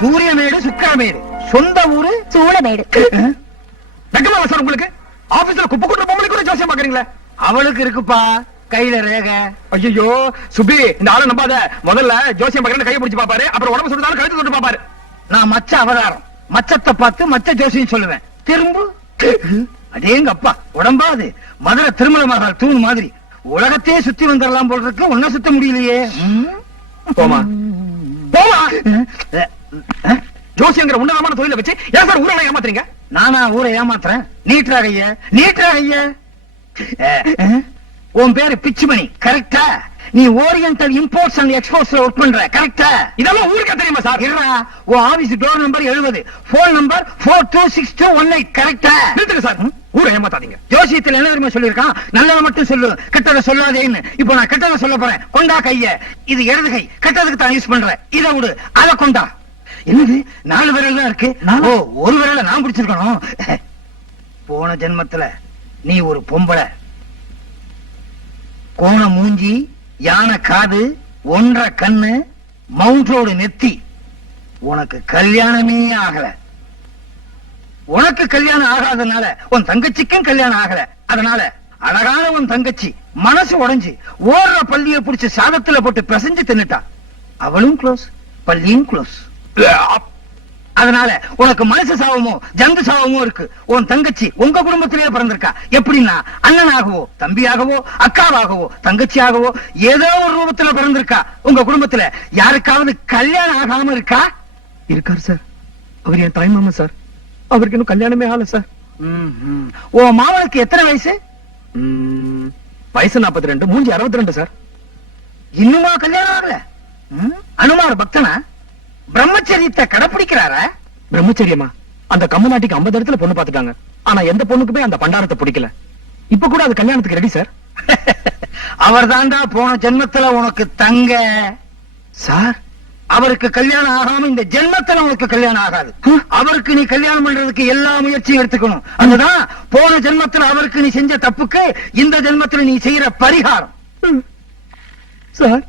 சூரியமேடு சுக்கிரமேடு, சொந்த ஊரு சூளமேடு. வெக்கமா சார் உங்களுக்கு? ஆபீஸ்ல குப்பை கூட்டுற பொம்பளை கூட ஜோசியம் பாக்குறீங்களா? அவளுக்கு இருக்குப்பா கையில ரேகை. ஐயோ சுபி, இந்த ஆளை நம்பாத. முதல்ல ஜோசியம் பாக்குறேன்னு கையை பிடிச்சு பாப்பாரு, அப்புறம் உடம்பு சுடுதாலும் கழுத்து சுட்டு பாப்பாரு. நான் மச்ச அவதாரம், மச்சத்தை பார்த்து மச்ச ஜோசியம் சொல்லுவேன். திரும்ப அடேங்க அப்பா, உடம்பாது மதுரை திருமல மகால் தூண் மாதிரி உலகத்தையே சுத்தி வந்துடலாம் போல இருக்கு. ஒன்ன சுத்த முடியலையே. போமா போமா. ஜோசியங்கிற உன்னதமான தொழிலை வச்சு ஏன் சார் ஊரை ஏமாத்துறீங்க? நானா ஊரை ஏமாத்துறேன்? நீட்ராகைய நீட்ராகைய. உன் பேரு பிச்சுமணி கரெக்டா? நீ ஓரியன்டல் இம்போர்ட்ஸ் அண்ட் எக்ஸ்போர்ட்ஸ்ல ஒர்க் பண்ற கரெக்டா? இதெல்லாம் ஊருக்கே தெரியுமா சார்? உன் office door number 70, phone number 426218 கரெக்டா? நிறுத்துங்க சார், ஊரை ஏமாத்தாதீங்க. ஜோசியத்தில் என்ன தெரியுமா சொல்லிருக்கான்? நல்லதை மட்டும் சொல்லு, கெட்டதை சொல்லாதேன்னு. இப்போ நான் கெட்டதை சொல்ல போறேன். கொண்டா கைய. இது இடது கை, கெட்டதுக்கு தான் யூஸ் பண்ற. இதை விடு, அதை கொண்டா. என்னது 4 விரல் தான் இருக்கு? ஓ, ஒரு விரல நான் பிடிச்சிருக்கணும். போன ஜென்மத்துல நீ ஒரு பொம்பளை, கோண மூஞ்சி, யானை காது, 1.5 கண்ணு, மவுண்ட் ரோடு நெத்தி. உனக்கு கல்யாணமே ஆகல. உனக்கு கல்யாணம் ஆகாதனால உன் தங்கச்சிக்கும் கல்யாணம் ஆகல. அதனால அழகான உன் தங்கச்சி மனசு உடைஞ்சு ஓடுற பள்ளிய புடிச்சு சாதத்துல போட்டு பிசைஞ்சு தின்னுட்டா. அவளும் க்ளோஸ், பள்ளியும் க்ளோஸ். அதனால உனக்கு மனசு சாவமோ ஜந்து சாவமோ இருக்கு. உன் தங்கச்சி உங்க குடும்பத்திலேயே பிறந்திருக்கா. எப்படின்னா அண்ணனாகவோ தம்பியாகவோ அக்காவாகவோ தங்கச்சியாகவோ ஏதோ ஒரு ரூபத்துல பிறந்திருக்கா. உங்க குடும்பத்துல யாருக்காவது கல்யாணம் ஆகாம இருக்கா? இருக்காரு சார், அவர் என் தாய் மாமா சார். அவருக்கு இன்னும் கல்யாணமே ஆகல சார். உன் மாமனுக்கு எத்தனை வயசு? வயசு 42, மூஞ்சி 62 சார். இன்னுமா கல்யாணம் ஆகல? அனுமார் பக்தனா? பிரம்மச்சரியத்தை கடைப்பிடிக்கிறாரா? பிரம்மச்சரியமா? அந்த கம்மநாட்டிக்கு 50 இடத்துல பொண்ணு பாத்துட்டாங்க. ஆனா எந்த பொண்ணுக்குமே அந்த பண்டாரத்தை பிடிக்கல. இப்ப கூட அது கல்யாணத்துக்கு ரெடி சார். அவர் தாண்டா போன ஜென்மத்துல உனக்கு தங்க. சார், அவருக்கு கல்யாணம் ஆகாம இந்த ஜென்மத்துல உனக்கு கல்யாணம் ஆகாது. அவருக்கு நீ கல்யாணம் பண்றதுக்கு எல்லா முயற்சியும் எடுத்துக்கணும். அதுதான் போன ஜென்மத்துல அவருக்கு நீ செஞ்ச தப்புக்கு இந்த ஜென்மத்துல நீ செய்யற பரிகாரம். சார்,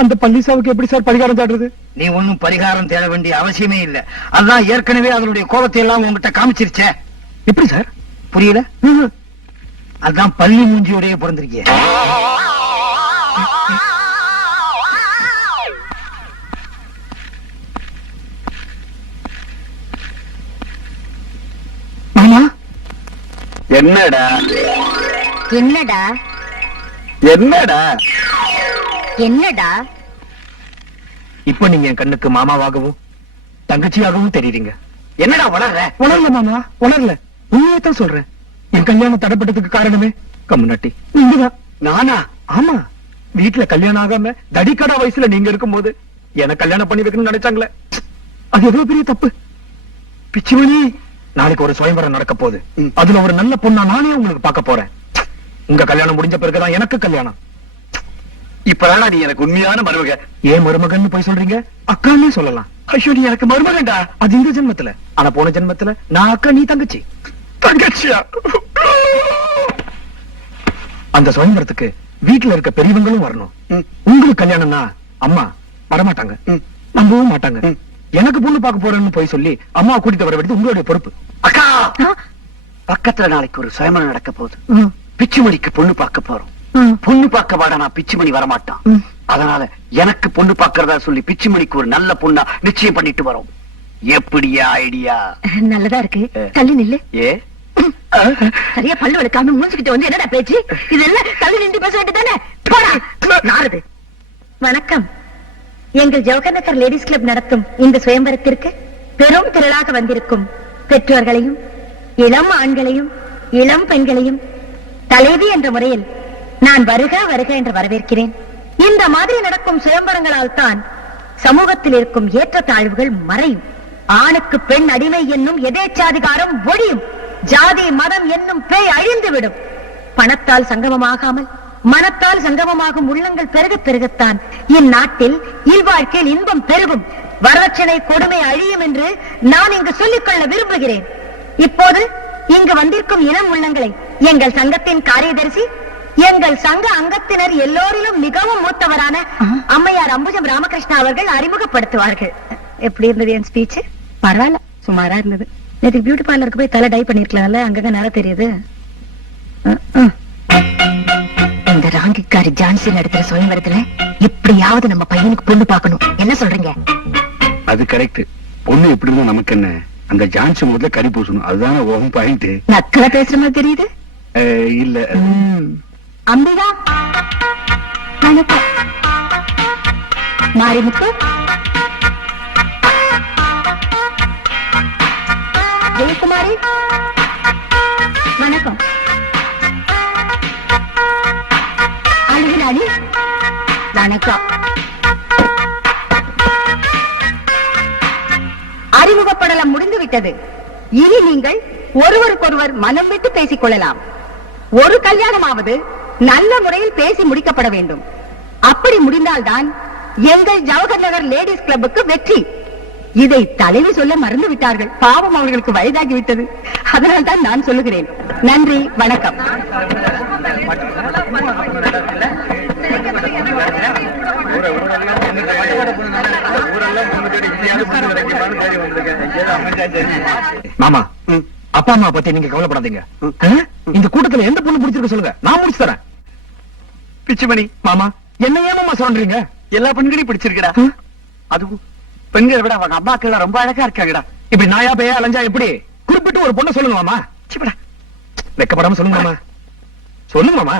அந்த பள்ளிசாவுக்கு எப்படி சார் பரிகாரம் தேடுறது? நீ ஒன்னும் பரிகாரம் தேட வேண்டிய அவசியமே இல்ல. அதான் ஏற்கனவே அதனுடைய கோபத்தை எல்லாம் உங்ககிட்ட காமிச்சிருச்சே. எப்படி சார்? புரியல? அதான் பள்ளி மூஞ்சியோடய பிறந்திருக்கிய. மாமா, என்னடா என்னடா என்னடா என்னடா? இப்ப நீங்க என் கண்ணுக்கு மாமாவாகவும் தங்கச்சியாகவும் தெரியுறீங்க. என்னடா வளர்ற? உணரல மாமா, உணரல. உண்மையத்தான் சொல்றேன். என் கல்யாணம் தடைப்பட்டதுக்கு காரணமே கம்முனாட்டி நீங்கதான். நானா? ஆமா, வீட்டுல கல்யாணம் ஆகாம தடிக்கடா வயசுல நீங்க இருக்கும் போது எனக்கு கல்யாணம் பண்ணி வைக்கணும்னு நினைச்சாங்களே, அது எவ்வளவு பெரிய தப்பு. பிச்சுமணி, நாளைக்கு ஒரு சுயம்பரம் நடக்க போகுது. அதுல ஒரு நல்ல பொண்ணா நானே உங்களுக்கு பார்க்க போறேன். உங்க கல்யாணம் முடிஞ்ச பிறகுதான் எனக்கு கல்யாணம். இப்பதானா நீ எனக்கு உண்மையான மருமக? ஏன் மருமகன்னு போய் சொல்றீங்க? அக்கான்னு சொல்லலாம். ஐயோ, நீ எனக்கு மருமகன்டா. அது இந்த ஜென்மத்துல. ஆனா போன ஜென்மத்துல நான் அக்கா, நீ தங்கச்சி. தங்கச்சியா? அந்த சுயம்பரத்துக்கு வீட்டுல இருக்க பெரியவங்களும் வரணும். உங்களுக்கு கல்யாணம்னா அம்மா வரமாட்டாங்க, நம்பவும் மாட்டாங்க. எனக்கு பொண்ணு பார்க்க போறேன்னு போய் சொல்லி அம்மா கூட்டிட்டு வர வேண்டியது உங்களுடைய பொறுப்பு. அக்கா, பக்கத்துல நாளைக்கு ஒரு சுயமரம் நடக்க போகுது. பிச்சுமணிக்கு பொண்ணு பார்க்க போறோம். பொண்ணு பார்க்க வாடா, நான் பிச்சுமணி வரமாட்டான். அதனால எனக்கு பொண்ணு பார்க்கறதா சொல்லி பிச்சுமணிக்கு ஒரு நல்ல பொண்ணா நிச்சயம் பண்ணிட்டு வரோம். எப்படியா ஐடியா? நல்லதா இருக்கு. தள்ளி நில்லு. ஏ, சரியா பல்லு வளர்க்காம மூஞ்சிக்கிட்டு வந்து என்னடா பேச்சு இதெல்லாம்? தள்ளி நின்று பேச வேண்டியதானே? போடா நாரது. வணக்கம். எங்கள் ஜவஹர் நகர் லேடிஸ் கிளப் நடத்தும் இந்த சுயம்பரத்திற்கு பெரும் திரளாக வந்திருக்கும் பெற்றோர்களையும் இளம் ஆண்களையும் இளம் பெண்களையும் தலைவி என்ற முறையில் நான் வருக வருக என்று வரவேற்கிறேன். இந்த மாதிரி நடக்கும் சுயம்பரங்களால் தான் சமூகத்தில் இருக்கும் ஏற்றத்தாழ்வுகள் மறையும். ஆணுக்கு பெண் அடிமை என்னும் எதேச்சாதிகாரம் ஒழியும். ஜாதி மதம் என்னும் பேய் அழிந்துவிடும். பணத்தால் சங்கமமாகாமல் மனத்தால் சங்கமமாகும் உள்ளங்கள் பெருக பெருகத்தான் இந்நாட்டில் இல்வாழ்க்கையில் இன்பம் பெருகும். வரதட்சணை கொடுமை அழியும் என்று நான் இங்கு சொல்லிக்கொள்ள விரும்புகிறேன். இப்போது இங்கு வந்திருக்கும் இளம் உள்ளங்களை எங்கள் சங்கத்தின் காரியதரிசி, எங்கள் சங்க அங்கத்தினர் எல்லோரிலும் மிகவும் மூத்தவரான அம்மையார் அம்புஜம் ராமகிருஷ்ணா அவர்கள் அறிமுகப்படுத்துவார்கள். எப்படி இருந்தது என் ஸ்பீச்? பரவாயில்ல, சுமாரா இருந்தது. நேற்று பியூட்டி பார்லருக்கு போய் தலை டை பண்ணிருக்கலாம்ல, அங்கங்க நேரம் தெரியுது. இந்த ராங்கிக்காரி ஜான்சி நடத்துற சுயம்பரத்துல எப்படியாவது நம்ம பையனுக்கு பொண்ணு பார்க்கணும். என்ன சொல்றீங்க? அது கரெக்ட். பொண்ணு எப்படி இருந்தா நமக்கு என்ன? அந்த ஜான்சி முதல்ல கறி பூசணும். அதுதானே உன் பாயிண்ட். நக்கலா பேசுற மாதிரி தெரியுது. இல்ல அம்பிகா, வணக்கம். மாரிமுத்து, ஜெயக்குமாரி, வணக்கம். அழகுராணி, வணக்கம். அறிமுகப்படலம் முடிந்து விட்டது. இனி நீங்கள் ஒருவருக்கொருவர் மனம் விட்டு பேசிக் கொள்ளலாம். ஒரு கல்யாணமாவது நல்ல முறையில் பேசி முடிக்கப்பட வேண்டும். அப்படி முடிந்தால்தான் எங்கள் ஜவஹர் நகர் லேடிஸ் கிளப்புக்கு வெற்றி. இதை தலைவி சொல்ல மறந்து விட்டார்கள். பாவம், அவர்களுக்கு வயதாகி விட்டது. அதனால் தான் நான் சொல்லுகிறேன். நன்றி, வணக்கம். மாமா, அப்பா அம்மா பத்தி நீங்க கவலைப்படாதீங்க. இந்த கூட்டத்துல எந்த பொண்ணு பிடிச்சிருக்கு சொல்லுங்க, நான் முடிச்சு தரேன். பிச்சுமணி மாமா, என்ன ஏமாமா சொல்றீங்க? எல்லா பெண்களையும் பிடிச்சிருக்கடா. அதுவும் பெண்களை விட அவங்க அம்மாக்கள் எல்லாம் ரொம்ப அழகா இருக்காங்கடா. இப்படி நாயா பேயா அலைஞ்சா எப்படி? குறிப்பிட்டு ஒரு பொண்ணை சொல்லுங்க மாமா. சிப்படா, வெக்கப்படாம சொல்லுங்க மாமா. சொல்லுங்க மாமா.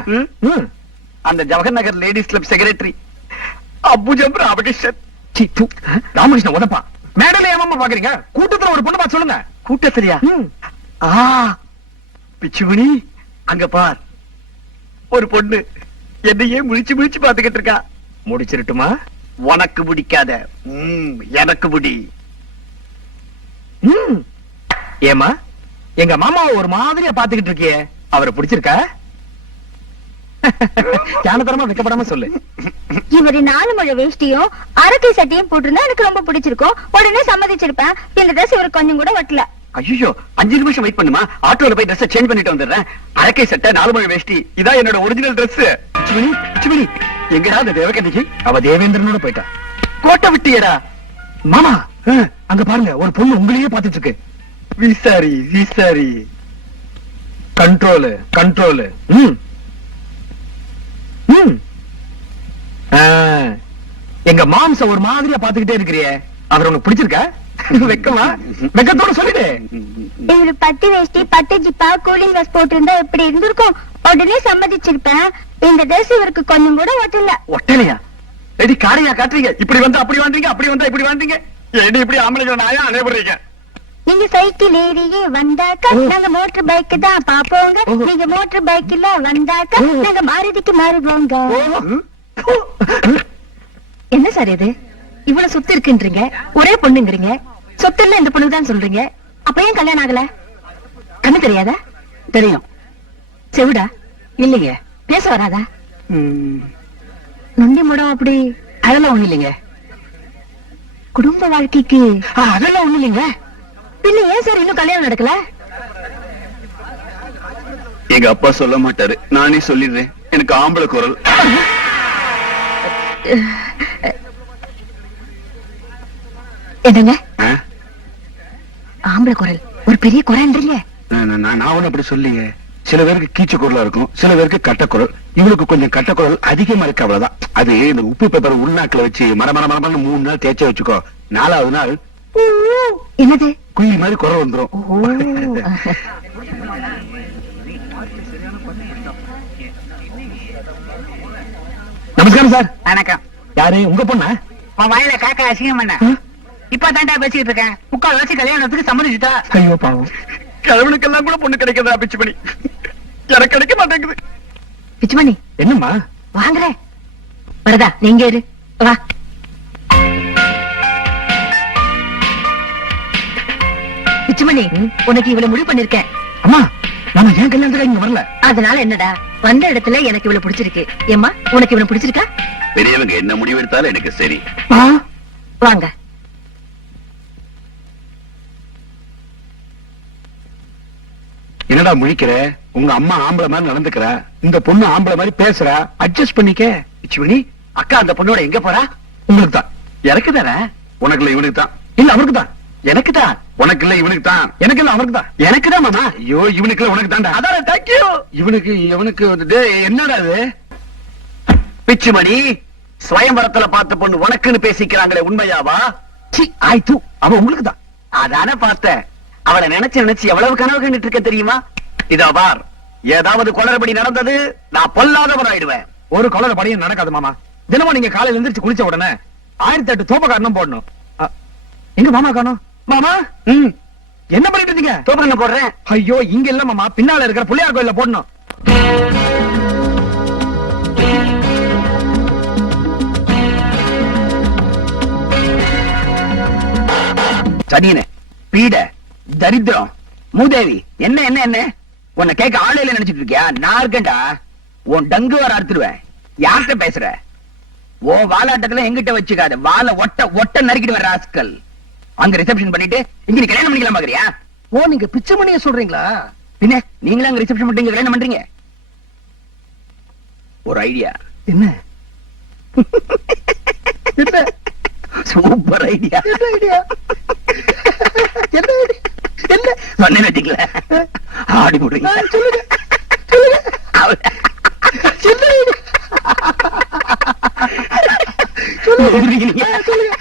அந்த Jawahar Nagar ladies club secretary Abujam Ramakrishnan. Ramakrishnan Uthappa. மேடையில ஏமாமா பாக்குறீங்க? கூட்டத்துல ஒரு பொண்ணு பார்த்து சொல்லுங்க. கூட்டத்திலையா? பிச்சுமணி, அங்க பார், ஒரு பொண்ணு என்னையே முழிச்சு முழிச்சு பாத்துக்கிட்டு இருக்கா. முடிச்சிருட்டுமா? உனக்கு முடிக்காத, எனக்கு முடி. ஏமா, எங்க மாமாவை ஒரு மாதிரியா பாத்துக்கிட்டு இருக்கியே, அவரை பிடிச்சிருக்கா? ஞானதரமா வைக்கப்படாம சொல்லு. இவரு 4 முழ வேஷ்டியும் அரக்கை சட்டையும் போட்டிருந்தா எனக்கு ரொம்ப பிடிச்சிருக்கும். உடனே சம்மதிச்சிருப்பேன். இந்த ட்ரெஸ் இவரு கொஞ்சம் கூட ஒட்டல. ஐயோ, 5 நிமிஷம் வெயிட் பண்ணுமா? ஆட்டோல போய் ட்ரெஸ் சேஞ்ச் பண்ணிட்டு வந்துடுறேன். அரக்கை சட்டை, 4 முழ வேஷ்டி, இதான் என்னோட ஒரிஜினல் ட்ரெஸ். பிச்சுமணி, எங்கடா அந்த தேவகன்னிக்கு? அவ தேவேந்திரனோட போயிட்டா. கோட்டை விட்டியடா. மாமா, அங்க பாருங்க, ஒரு பொண்ணு உங்களையே பாத்துட்டு இருக்கு. விசாரி விசாரி. Control control. எங்க மாம்ச ஒரு மாதிரியா பாத்துக்கிட்டே இருக்கிறியே, அவர் உனக்கு பிடிச்சிருக்கா? வெக்கமா? வெக்கத்தோட சொல்லிடு. இவரு பட்டு வேஷ்டி, பட்டு ஜிப்பா, கூலிங் கிளாஸ் போட்டிருந்தா எப்படி இருந்திருக்கும்? உடனே சம்மதிச்சிருப்பேன். இந்த ட்ரெஸ் இவருக்கு கொஞ்சம் கூட ஒட்டல. ஒட்டலையா? எடி காரையா காட்டுறீங்க? இப்படி வந்து அப்படி வாண்டீங்க, அப்படி வந்தா இப்படி வாண்டீங்க. ஏடி இப்படி ஆம்பளைங்க நாயா அனைவரீங்க? நீங்க சைக்கிள் ஏறியே வந்தாக்கா நாங்க மோட்டர் பைக் தான் பாப்போங்க. நீங்க மோட்டர் பைக்ல வந்தாக்கா நாங்க மாருதிக்கு மாறுவோங்க. என்ன சார் இது? இவ்வளவு சொத்து இருக்குன்றீங்க, ஒரே பொண்ணுங்கிறீங்க, சொத்து எல்லாம் இந்த பொண்ணுக்கு தான் சொல்றீங்க. அப்ப ஏன் கல்யாணம் ஆகல? கண்ணு தெரியாதா? தெரியும். செவிடா? இல்லைங்க. பேச வராதா? நொண்டி முடம் அப்படி? அதெல்லாம் ஒண்ணு இல்லைங்க. குடும்ப வாழ்க்கைக்கு அதெல்லாம் ஒண்ணு இல்லைங்க. பின்ன ஏன் சார் இன்னும் கல்யாணம் நடக்கல? எங்க அப்பா சொல்ல மாட்டாரு, நானே சொல்லிடுறேன். எனக்கு ஆம்பளை குரல். என்னங்க ஆம்பளை குரல்? ஒரு பெரிய குரல்ன்றீங்க. நான் ஒண்ணு அப்படி சொல்லிங்க. சில பேருக்கு கீச்ச குரலா இருக்கும், சில பேருக்கு கட்டக்குரல். இவளுக்கு கொஞ்சம் கட்டக்குரல் அதிகமா இருக்கு, அவ்வளவுதான். அது இந்த உப்பு பேப்பர் உள்நாக்குல வச்சு மரமரமரமன்னு 3 நாள் தேய்ச்ச வச்சுக்கோ, 4வது நாள் என்னது குயில் மாதிரி குரல் வந்துரும். நமஸ்காரம் சார். வணக்கம். யாரு? உங்க பொண்ணா? உன் வாயில காக்கா அசிங்கம் பண்ண. இப்ப தாண்டா பேசிட்டு இருக்கேன். 3/4 வருஷம் கல்யாணத்துக்கு சம்மதிச்சுட்டா. ஐயோ பாவம். கிழவனுக்கெல்லாம் கூட பொண்ணு கிடைக்கிறதா பிச்சுமணி? எனக்கு கிடைக்க மாட்டேங்குது. பிச்சுமணி, என்னம்மா? வாங்குறேன். வரதா, நீங்க இரு. வா. பிச்சுமணி, உனக்கு இவ்வளவு முடிவு பண்ணிருக்கேன். அம்மா, நாம ஏன் கல்யாணத்துக்கு இங்க வரல? அதனால என்னடா, வந்த இடத்துல எனக்கு இவ்வளவு பிடிச்சிருக்கு. ஏம்மா, உனக்கு இவ்வளவு பிடிச்சிருக்கா? பெரியவங்க என்ன முடிவு எடுத்தாலும் எனக்கு சரி. வாங்க. என்னடா முழிக்கிற? உங்க அம்மா ஆம்பளை மாதிரி நடந்துக்கிற, இந்த பொண்ணு ஆம்பளை மாதிரி பேசுற. அட்ஜஸ்ட் பண்ணிக்க. பிச்சுமணி, அக்கா அந்த பொண்ணோட எங்க போறா? உங்களுக்கு தான். எனக்கு தானே? உனக்குல இவனுக்கு தான். இல்ல அவருக்கு தான். எனக்கு தான். உனக்கு இல்ல இவனுக்கு தான். எனக்கு இல்ல அவருக்கு தான். எனக்கு தான் மாமா. ஐயோ இவனுக்கு இல்ல உனக்கு தான்டா. அதான் தேங்க்யூ. இவனுக்கு வந்துட்டு என்னடா அது? பிச்சுமணி, ஸ்வயம்பரத்துல பார்த்த பொண்ணு உனக்குன்னு பேசிக்கிறாங்களே உண்மையாவா? சி ஆயிட்டு அவ உங்களுக்கு தான். அதானே பார்த்தேன். அவளை நினைச்சு எவ்வளவு கனவு கண்டுட்டு இருக்க தெரியுமா? இதோ பார், ஏதாவது குளறுபடி நடந்தது நான் பொல்லாதவர் ஆயிடுவேன். ஒரு கொலர படியும் நடக்காது மாமா. தினமும் நீங்க காலையில எழுந்திருச்சு குளிச்ச உடனே 1008 தோப்ப காரணம் போடணும். எங்க மாமா காணோம்? மாமா என்ன பண்ணிட்டு இருந்தீங்க? தோப்பங்க போடுறேன். ஐயோ இங்க இல்ல மாமா, பின்னால இருக்கிற பிள்ளையார் கோயில்ல போடணும். சடியனே, பீட, தரித்திரம், மூதேவி, என்ன என்ன என்ன உன்னை கேட்க ஆளையில நினைச்சிட்டு இருக்கியா? நான் இருக்கேன்டா. உன் டங்கு வர அறுத்துருவேன். யார்கிட்ட பேசுற? ஓ வாலாட்டத்துல எங்கிட்ட வச்சுக்காத. வாழ ஒட்ட ஒட்ட நறுக்கிட்டு வர ராஸ்கல். அங்க ரிசப்ஷன் பண்ணிட்டு இங்க நீ கல்யாணம் பண்ணிக்கலாம் பாக்குறியா? ஓ நீங்க பிச்சைமணிய சொல்றீங்களா? பின்ன நீங்களும் அங்க ரிசப்ஷன் பண்ணிட்டு கல்யாணம் பண்றீங்க? ஒரு ஐடியா. என்ன என்ன சூப்பர் ஐடியா. என்ன ஐடியா? என்ன ஐடியா? என்ன சொன்னேன் வச்சுக்கல, ஆடி போடுறீங்க. சொல்லுங்க சொல்லுங்க. என்ன ஐடியா? சொல்லுங்க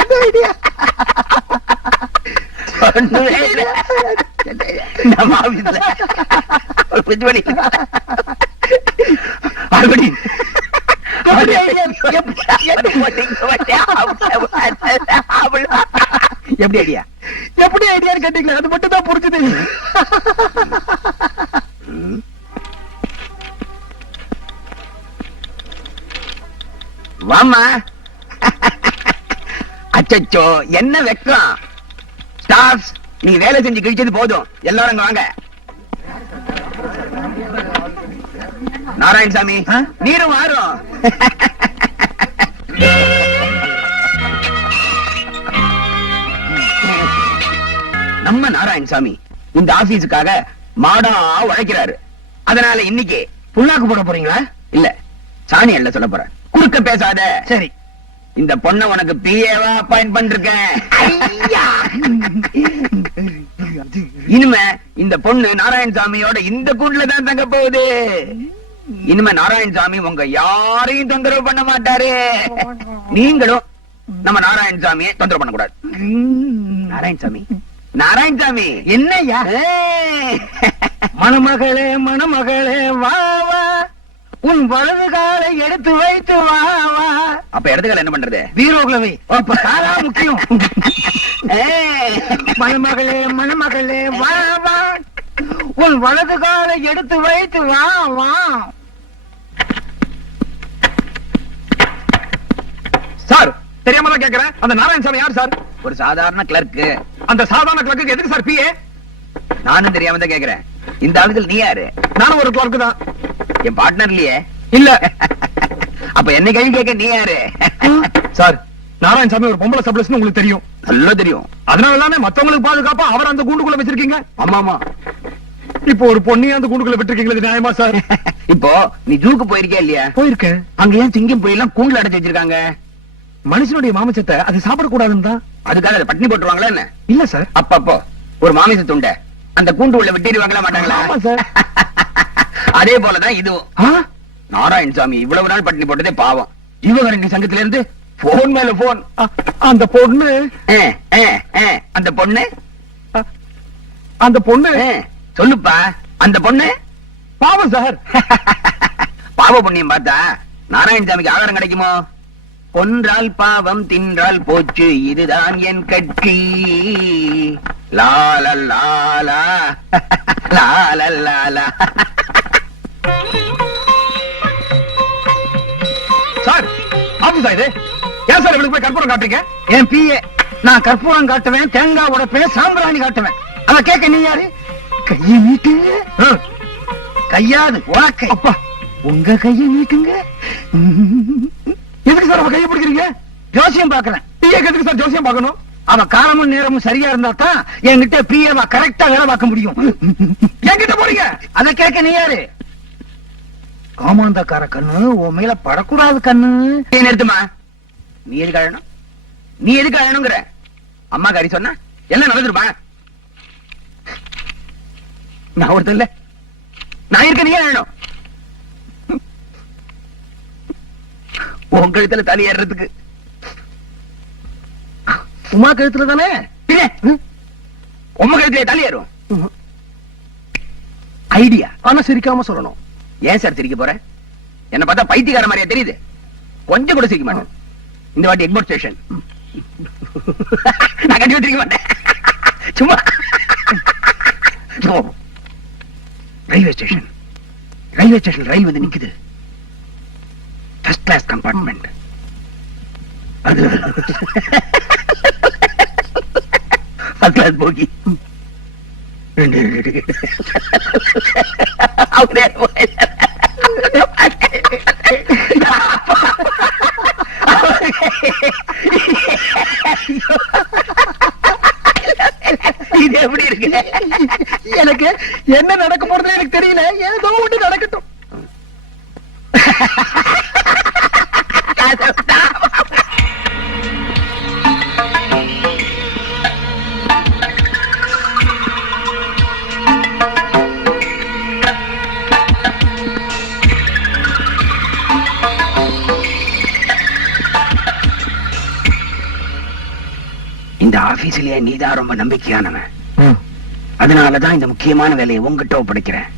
என்ன ஐடியா? நம்ம ஆபீஸ்ல ஒரு பிச்சுமணி மறுபடியும் எப்படி ஐடியா? எப்படி ஐடியா கேட்டீங்களா? அது மட்டும் தான் புரிஞ்சுது. வாமா. அச்சச்சோ என்ன வெக்கம். ஸ்டாஃப்ஸ், நீங்க வேலை செஞ்சு கிழிச்சது போதும். எல்லாரும் இங்க வாங்க. நாராயணசாமி, நீரும் வாரும். நம்ம நாராயணசாமி இந்த ஆபீஸுக்காக மாடா உழைக்கிறாரு. அதனால இன்னைக்கு புண்ணாக்கு போட போறீங்களா? இல்ல, சாணி அல்ல சொல்ல போறேன். குறுக்க பேசாத. சரி. இந்த பொண்ண உனக்கு பிஏவா அப்பாயிண்ட் பண்ணிருக்கேன். இனிமே இந்த பொண்ணு நாராயணசாமியோட இந்த கூண்டுல தான் தங்க போகுது. இனிமே நாராயணசாமி உங்க யாரையும் தொந்தரவு பண்ண மாட்டாரு. நீங்களும் நம்ம நாராயணசாமியை தொந்தரவு பண்ண கூடாது. நாராயணசாமி, நாராயணசாமி என்னய்யா? மணமகளே மணமகளே வா வா, உன் வலது காலை எடுத்து வைத்து வா வா. அப்ப இடத்துக்கால என்ன பண்றது? பீரோக்களவை இப்ப காலா முக்கியம். ஏய். மணமகளே மணமகளே வா வா, உன் வலது காலை எடுத்து வைத்து வா வா. சார் தெரியாம தான் கேக்குறேன், அந்த நாராயணசாமி யார் சார்? ஒரு சாதாரண கிளர்க்கு. அந்த சாதாரண கிளர்க்கு எதுக்கு சார் பிஏ? நானும் தெரியாம தான் கேக்குறேன். இந்த ஆளுகள் நீ யாரு? நானும் ஒரு கிளர்க்கு தான். என் பார்ட்னர் இல்லையே. இல்ல. அப்ப என்ன கேள்வி கேட்க நீ யாரு? சார், நாராயணசாமி ஒரு பொம்பளை சப்ளஸ்னு உங்களுக்கு தெரியும். நல்லா தெரியும். அதனால தானே மத்தவங்களுக்கு பாதுகாப்பா அவர் அந்த கூண்டுக்குள்ள வச்சிருக்கீங்க. ஆமா ஆமா. இப்போ ஒரு பொண்ணையும் அந்த கூண்டுக்குள்ள விட்டுருக்கீங்களா? இது நியாயமா சார்? இப்போ நீ ஜூக்கு போயிருக்கியா இல்லையா? போயிருக்கேன். அங்க ஏன் சிங்கம் போய் எல்லாம் கூண்டுல அடைச்சு வச்சிருக்காங்க? மனுஷனுடைய மாமிசத்தை அது சாப்பிடக்கூடாதுன்னு தான். அதுக்காக அதை பட்டினி போட்டுருவாங்களா என்ன? இல்ல சார். அப்பப்போ ஒரு மாமிச துண்டை அந்த கூண்டு உள்ள விட்டிடுவாங்களா மாட்டாங்களா? ஆமா சார். அதே போலதான் இதுவும். ஆ? நாராயணசாமி இவ்வளவு நாள் பட்டினி போட்டதே பாவம். யுவகரணி சங்கத்தில இருந்து போன் மேல போன். அந்த பொண்ணு அந்த பொண்ணு அந்த பொண்ணு சொல்லுப்பா. அந்த பொண்ணு பாவம் சார். பாவ புண்ணியம் பார்த்தா நாராயணசாமிக்கு ஆகாரம் கிடைக்குமோ? கொன்றால் பாவம், தின்றால் போச்சு, இதுதான் என் கட்சி. லால லாலா லால லாலா. சார், ஆபீஸா இது? ஏன் சார் இவளுக்கு போய் கற்பூரம் காட்டுறீங்க? என் பிஏ. நான் கற்பூரம் காட்டுவேன், தேங்காய் உடைப்பேன், சாம்பிராணி காட்டுவேன். அத கேட்க நீ யாரு? கையை நீட்டுங்க. கையாது உனக்கு. அப்பா, உங்க கையை நீட்டுங்க. எதுக்கு சார் அவ கையை பிடிக்கிறீங்க? ஜோசியம் பாக்குறேன். பிஏ எதுக்கு சார் ஜோசியம் பார்க்கணும்? அவ காலமும் நேரமும் சரியா இருந்தா தான் என்கிட்ட பிஏவா கரெக்டா வேலை பார்க்க முடியும். என்கிட்ட போறீங்க? அத கேட்க நீ யாரு? காமாந்தக்கார கண்ணு உன் மேல படக்கூடாது கண்ணு. நிறுத்துமா. நீ எதுக்கு அழணும்? நீ எதுக்கு அழணுங்கிற? அம்மா காரி சொன்னா எல்லாம் நடந்துருப்பா. நான் ஒருத்தன் இல்ல, நான் இருக்க நீ வேணும். உன் கழுத்துல தலை ஏறுறதுக்கு. உமா கழுத்துல தானே? உம்ம கழுத்துல தலை ஏறும். ஐடியா. ஆனா சிரிக்காம சொல்லணும். ஏன் சார் சிரிக்க போற? என்ன பார்த்தா பைத்தியக்கார மாதிரியா தெரியுது? கொஞ்சம் கூட சிரிக்க மாட்டேன். இந்த வாட்டி எக்மோர் ஸ்டேஷன் நான் கட்டி வச்சிருக்க மாட்டேன். சும்மா railway station. Railway station rail வந்து நிக்குது. First class compartment. அது ஃபர்ஸ்ட் கிளாஸ் போகி. இது எப்படி இருக்கு? எனக்கு என்ன நடக்க போறது எனக்கு தெரியல. ஏதோ ஒண்ணு நடக்கட்டும். இந்த ஆபீஸ்லயே நீதான் ரொம்ப நம்பிக்கையானவன். அதனாலதான் இந்த முக்கியமான வேலையை உங்ககிட்ட ஒப்படைக்கிறேன்.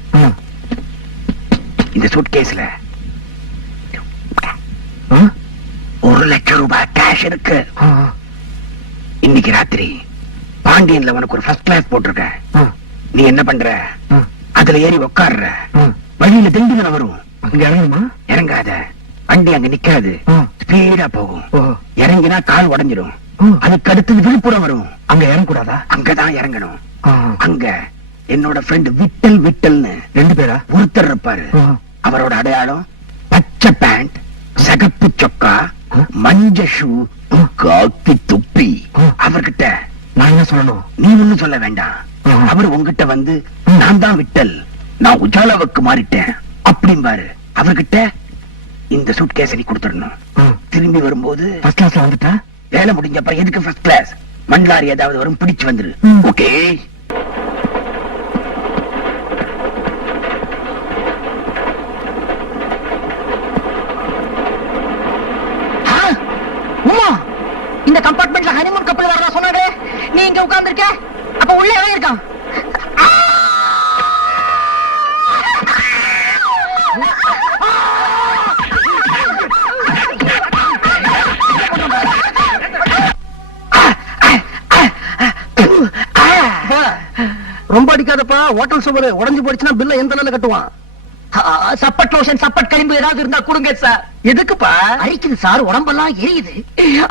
இந்த சூட்கேஸ்ல 1,00,000 ரூபாய் கேஷ் இருக்கு. இன்னைக்கு ராத்திரி பாண்டியன்ல உனக்கு ஒரு ஃபர்ஸ்ட் கிளாஸ் போட்டிருக்கேன். நீ என்ன பண்ற? அதுல ஏறி உட்கார்ற. வழியில திண்டுகிற வரும். அங்க இறங்கணுமா? இறங்காத. வண்டி அங்க நிக்காது. ஸ்பீடா போகும். இறங்கினா கால் உடைஞ்சிடும். அதுக்கு அடுத்தது விழுப்புரம் வரும். அங்க இறங்கக்கூடாதா? அங்கதான் இறங்கணும். அங்க என்னோட ஃப்ரெண்ட் விட்டல் விட்டல்னு 2 பேரா? ஒருத்தர் இருப்பாரு. அவரோட அடையாளம் பச்சை பேண்ட், சகப்பு சொக்கா, மஞ்ச ஷூ, காக்கி தொப்பி. அவர்கிட்ட நான் என்ன சொல்லணும்? நீ ஒண்ணும் சொல்ல வேண்டாம். அவர் உங்ககிட்ட வந்து நான் தான் விட்டல், நான் உஜாலாவுக்கு மாறிட்டேன் அப்படிம்பாரு. அவர்கிட்ட இந்த சூட்கேஸை நீ கொடுத்துடணும். திரும்பி வரும்போது ஃபர்ஸ்ட் கிளாஸ்ல வந்துட்டா வேலை முடிஞ்ச அப்புறம் எதுக்கு ஃபர்ஸ்ட் கிளாஸ்? மண்லாரி ஏதாவது வரும், பிடிச்சு வந்துரு. ஓகே? உமா, இந்த கம்பார்ட்மெண்ட்ல ஹனிமூன் கப்பல் வரதா சொன்னாரு. நீ இங்க உட்கார்ந்து இருக்க. அப்ப உள்ள எவன் இருக்கான்? ரொம்ப அடிக்காதப்பா. ஹோட்டல் சுவர் உடைஞ்சு போயிடுச்சுன்னா பில்ல எந்த நிலையில கட்டுவான்? சப்பட் லோஷன், சப்பட் களிம்பு ஏதாவது இருந்தா கொடுங்க சார். எதுக்குப்பா? அரிக்குது சார், உடம்பெல்லாம் எரியுது.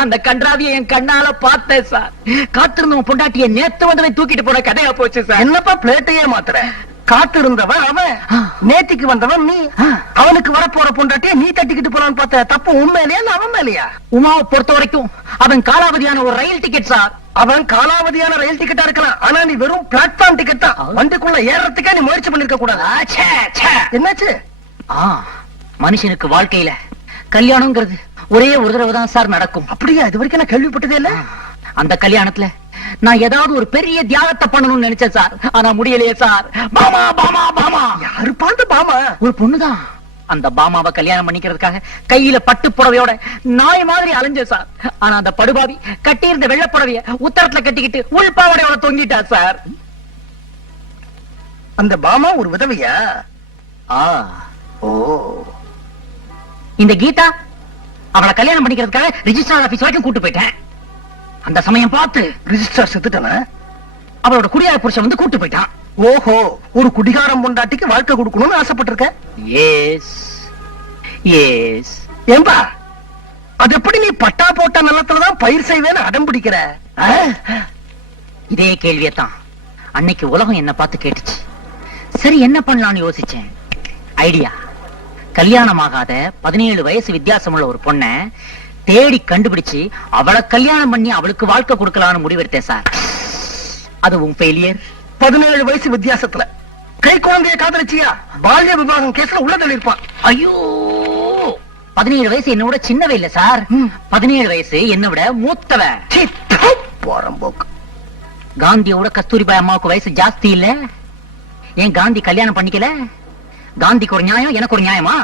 அந்த கன்றாவியை என் கண்ணால பார்த்தேன் சார். காத்திருந்தவன் பொண்டாட்டிய நேத்து வந்தவன் தூக்கிட்டு போன கதையா போச்சு சார். என்னப்பா பிளேட்டையே மாத்துற? காத்து இருந்தவன் அவன், நேத்திக்கு வந்தவன் நீ. அவனுக்கு வரப்போற பொண்டாட்டிய நீ தட்டிக்கிட்டு போறான்னு பார்த்த. தப்பு உண்மையிலேயா இல்ல அவன் மேலையா? உமாவை பொறுத்த வரைக்கும் அவன் காலாவதியான ஒரு ரயில் டிக்கெட் சார். அவன் காலாவதியான ரயில் டிக்கெட்டா இருக்கலாம். ஆனா நீ வெறும் பிளாட்ஃபார்ம் டிக்கெட் தான். வண்டிக்குள்ள ஏறறதுக்கே நீ முயற்சி பண்ணிருக்க கூடாது. என்னாச்சு? மனுஷனுக்கு வாழ்க்கையில கல்யாணம்ங்கிறது ஒரே ஒரு தடவை தான் சார் நடக்கும். அப்படியா? இது வரைக்கும் நான் கேள்விப்பட்டதே இல்ல. அந்த கல்யாணத்துல நான் ஏதாவது ஒரு பெரிய தியாகத்தை பண்ணணும்னு நினைச்சேன் சார். ஆனா முடியலையே சார். பாமா பாமா பாமா. யாரு பாந்த பாமா? ஒரு பொண்ணுதான். அந்த பாமாவை கல்யாணம் பண்ணிக்கிறதுக்காக கையில பட்டு புடவையோட நாய் மாதிரி அலைஞ்ச சார். ஆனா அந்த படுபாவி கட்டி இருந்த வெள்ளை புடவைய உத்தரத்துல கட்டிக்கிட்டு உள்பாவடையோட தொங்கிட்டா சார். அந்த பாமா ஒரு விதவையா? ஓ, இந்த கீதா அவளை கல்யாணம் பண்ணிக்கிறதுக்காக ரிஜிஸ்டர் ஆபீஸ் வரைக்கும் கூட்டு போயிட்டேன். அந்த சமயம் பார்த்து ரிஜிஸ்டர் செத்துட்டான? அவளோட குடியார புருஷன் வந்து கூட்டு போயிட்டான். ஓஹோ, ஒரு குடிகாரம் பொண்டாட்டிக்கு வாழ்க்கை கொடுக்கணும்னு ஆசைப்பட்டிருக்க. S S. ஏம்பா, அது எப்படி நீ பட்டா போட்ட நிலத்துலதான் பயிர் செய்வேன்னு அடம் பிடிக்கிற? இதே கேள்வியத்தான் அன்னைக்கு உலகம் என்ன பார்த்து கேட்டுச்சு. சரி, என்ன பண்ணலாம்னு யோசிச்சேன். ஐடியா. கல்யாணம் ஆகாத 17 வயசு வித்தியாசம் உள்ள ஒரு பொண்ண தேடி கண்டுபிடிச்சு அவளை கல்யாணம் பண்ணி அவளுக்கு வாழ்க்கை கொடுக்கலாம்னு முடிவெடுத்தேன் சார். அதுவும் ஃபெயிலியர். 17 வயசு வித்தியாசத்துல கை குழந்தைய காதலிச்சியா? பால்ய விவாகம் கேஸ்ல உள்ள தள்ளிருப்பான். ஐயோ, 17 வயசு என்ன விட சின்னவே இல்ல சார். 17 வயசு என்ன விட மூத்தவ. போறம்போக்கு. காந்தியோட கஸ்தூரிபாய் அம்மாவுக்கு வயசு ஜாஸ்தி இல்ல? ஏன் காந்தி கல்யாணம் பண்ணிக்கல? காந்திக்கு ஒரு நியாயம், எனக்கு ஒரு நியாயமா?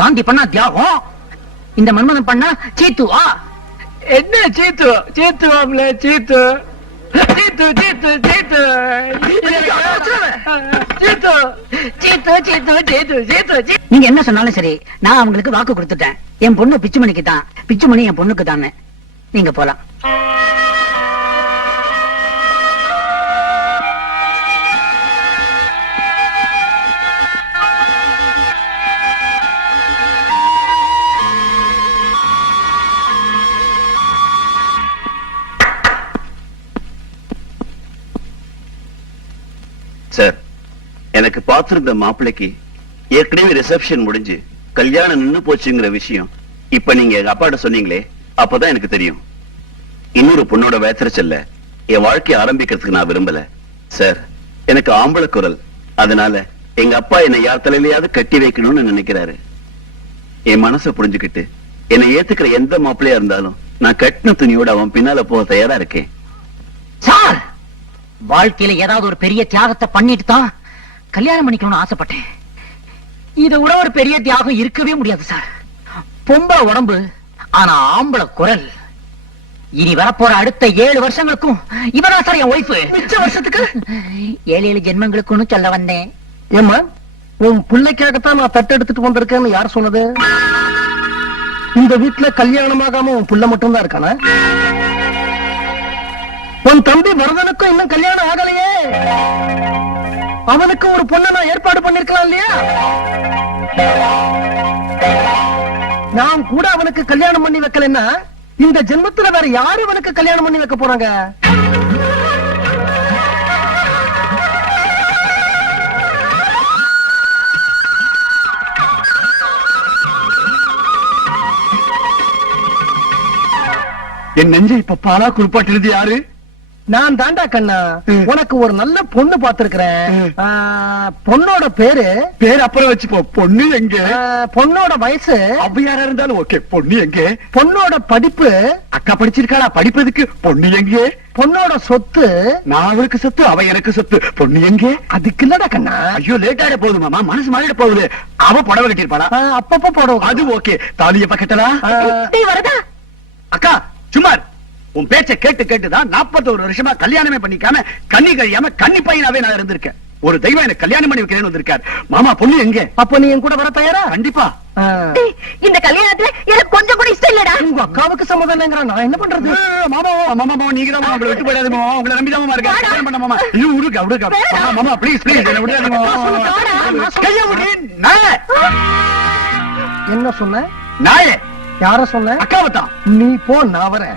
காந்தி பண்ணா தியாகம், இந்த மன்மதன் பண்ணா சீத்துவா? என்ன சீத்து சீத்துவாம்ல சீத்து சீத்து சீத்து சீத்து சீத்து சீத்து சீத்து சீத்து சீத்து. நீங்க என்ன சொன்னாலும் சரி, நான் அவங்களுக்கு வாக்கு கொடுத்துட்டேன். என் பொண்ணு பிச்சுமணிக்கு தான், பிச்சுமணி என் பொண்ணுக்கு தானே. நீங்க போலாம். சார், எனக்கு பார்த்திருந்த மாப்பிள்ளைக்கு ஏற்கனவே ரிசப்ஷன் முடிஞ்சு கல்யாணம் நின்னு போச்சுங்கிற விஷயம் இப்ப நீங்க எங்க அப்பாட்ட சொன்னீங்களே, அப்பதான் எனக்கு தெரியும். இன்னொரு பொண்ணோட வேத்திரச்சல்ல என் வாழ்க்கையை ஆரம்பிக்கிறதுக்கு நான் விரும்பல சார். எனக்கு ஆம்பளை குரல், அதனால எங்க அப்பா என்னை யார் தலையிலையாவது கட்டி வைக்கணும்னு நினைக்கிறாரு. என் மனசை புரிஞ்சுக்கிட்டு என்னை ஏத்துக்கிற எந்த மாப்பிள்ளையா இருந்தாலும் நான் கட்டின துணியோட அவன் பின்னால போக தயாரா இருக்கேன். சார், வாழ்க்கையில ஏதாவது ஒரு பெரிய தியாகத்தை பண்ணிட்டு தான் கல்யாணம் பண்ணிக்கணும்னு ஆசைப்பட்டேன். இதை விட ஒரு பெரிய தியாகம் இருக்கவே முடியாது சார். பொம்பளை உடம்பு, ஆனா ஆம்பளை குரல். இனி வரப்போற அடுத்த 7 வருஷங்களுக்கும் இவரா சார் என் ஒய்ஃப். மிச்ச வருஷத்துக்கு 7 ஜென்மங்களுக்குன்னு சொல்ல வந்தேன். ஏம்மா, உன் பிள்ளைக்காகத்தான் நான் தட்டு எடுத்துட்டு வந்திருக்கேன்னு யார் சொன்னது? இந்த வீட்டுல கல்யாணமாகாம உன் புள்ள மட்டும் தான் இருக்கானா? உன் தம்பி வரதனுக்கும் இன்னும் கல்யாணம் ஆகலையே. அவனுக்கு ஒரு பொண்ணை நான் ஏற்பாடு பண்ணிருக்கலாம் இல்லையா? நான் கூட அவனுக்கு கல்யாணம் பண்ணி வைக்கலன்னா இந்த ஜென்மத்துல வேற யாரு அவனுக்கு கல்யாணம் பண்ணி வைக்க போறாங்க? என் நெஞ்சை இப்ப பாலா குறிப்பாட்டிருது யாரு? நான் தாண்டா கண்ணா. உனக்கு ஒரு நல்ல பொண்ணு பாத்துருக்கிறேன். பொண்ணோட பேரு பேர் அப்புறம் வச்சுப்போ. பொண்ணு எங்க? பொண்ணோட வயசு அப்ப யாரா இருந்தாலும் ஓகே. பொண்ணு எங்க? பொண்ணோட படிப்பு அக்கா படிச்சிருக்காளா? படிப்பதுக்கு பொண்ணு எங்க? பொண்ணோட சொத்து நான் அவளுக்கு சொத்து, அவ எனக்கு சொத்து. பொண்ணு எங்க? அதுக்கு இல்லடா கண்ணா. ஐயோ, லேட் ஆயிட போகுது மாமா, மனசு மாறிட போகுது. அவ புடவை கட்டிருப்பாளா? அப்பப்ப போடுவோம். அது ஓகே. தாலிய பக்கத்தலா? வரதா அக்கா சுமார், உன் பேச்ச கேட்டு கேட்டுதான் 41 வருஷமா கல்யாணமே பண்ணிக்காம கண்ணி கழியாம கன்னி பையனாவே நான் இருந்திருக்கேன். ஒரு தெய்வம் எனக்கு கல்யாணம் பண்ணி வைக்கிறேன்னு வந்திருக்காரு. மாமா, பொண்ணு எங்க? அப்ப நீ என் கூட வர தயாரா? கண்டிப்பா. இந்த கல்யாணத்துல எனக்கு கொஞ்சம் கூட இஷ்டம் இல்லடா. உங்க அக்காவுக்கு சம்மதம், நான் என்ன பண்றது? மாமா மாமா, நீங்க தான் உங்களை விட்டு போயிடாது மாமா. உங்களை நம்பிதான் மாமா இருக்கேன். கல்யாணம் பண்ண மாமா. ஐயோ, விடுங்க விடுங்க மாமா, ப்ளீஸ் ப்ளீஸ் என்ன விடாதீங்க மாமா. கைய விடு. நாயே. என்ன சொன்ன? நாயே. யார சொன்ன? அக்காவை தான். நீ போ, நான் வரேன்.